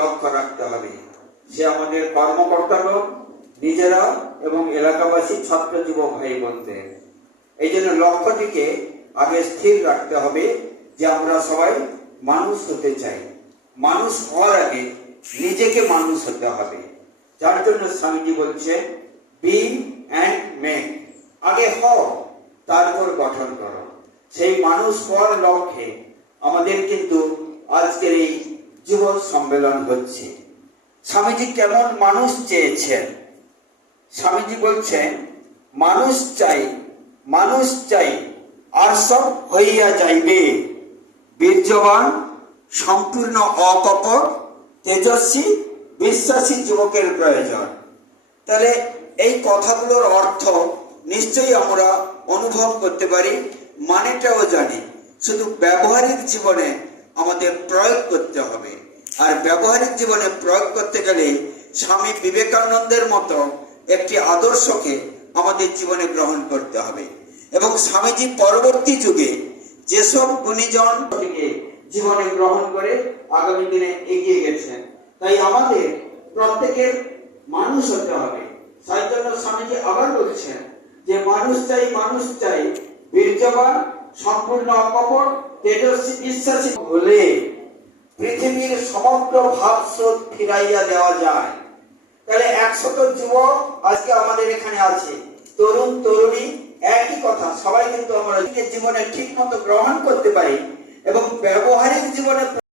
লক্ষ্য রাখতে হবে। সে আমাদের কর্মকর্তা হোক, নিজেরা এবং এলাকাবাসী, ছাত্র যুবক ভাই বোনদের। এই জন্য লক্ষ্যটিকে আগে স্থির রাখতে হবে যে আমরা সবাই মানুষ হতে চাই। মানুষ হওয়ার আগে নিজেকে মানুষ হতে হবে। যার জন্য স্বামীজি বলছেন বি অ্যান্ড মেক, আগে হও তারপর গঠন করো। সেই মানুষ হওয়ার লক্ষ্যে আমাদের কিন্তু আজকের এই যুব সম্মেলন হচ্ছে। স্বামীজি কেমন মানুষ চেয়েছেন? স্বামীজি বলছেন মানুষ চাই, মানুষ চাই, আর সব হইয়া যাইবে। বীর্যবান, সম্পূর্ণ অকপট, তেজস্বী, বিশ্বাসী যুবকের প্রয়োজন। তাহলে এই কথাগুলোর অর্থ নিশ্চয়ই আমরা অনুভব করতে পারি, মানেটাও জানি। শুধু ব্যবহারিক জীবনে আমাদের প্রয়োগ করতে হবে। আর ব্যবহারিক জীবনে প্রয়োগ করতে গেলে স্বামী বিবেকানন্দের মতো একটি আদর্শকে আমাদের জীবনে গ্রহণ করতে হবে। এবং স্বামীজি পরবর্তী যুগে যেসব গুণীজন জীবনে গ্রহণ করে আগামী দিনে এগিয়ে গেছেন, তাই আমাদের প্রত্যেকের মানুষ হতে হবে। তাই জন্য স্বামীজি আবার বলছেন যে মানুষ চাই, মানুষ চাই, বীর্যবান, সম্পূর্ণ অকপট, তেজস্বী, বিশ্বাসী হলে পৃথিবীর সমগ্র ভাবস্রোত ফিরাইয়া দেওয়া যায়। তাহলে 100 যুবক আজকে আমাদের এখানে আছে, তরুণ তরুণী, একই কথা। সবাই কিন্তু আমরা জীবনে ঠিক মতো গ্রহণ করতে পারি এবং ব্যবহারিক জীবনে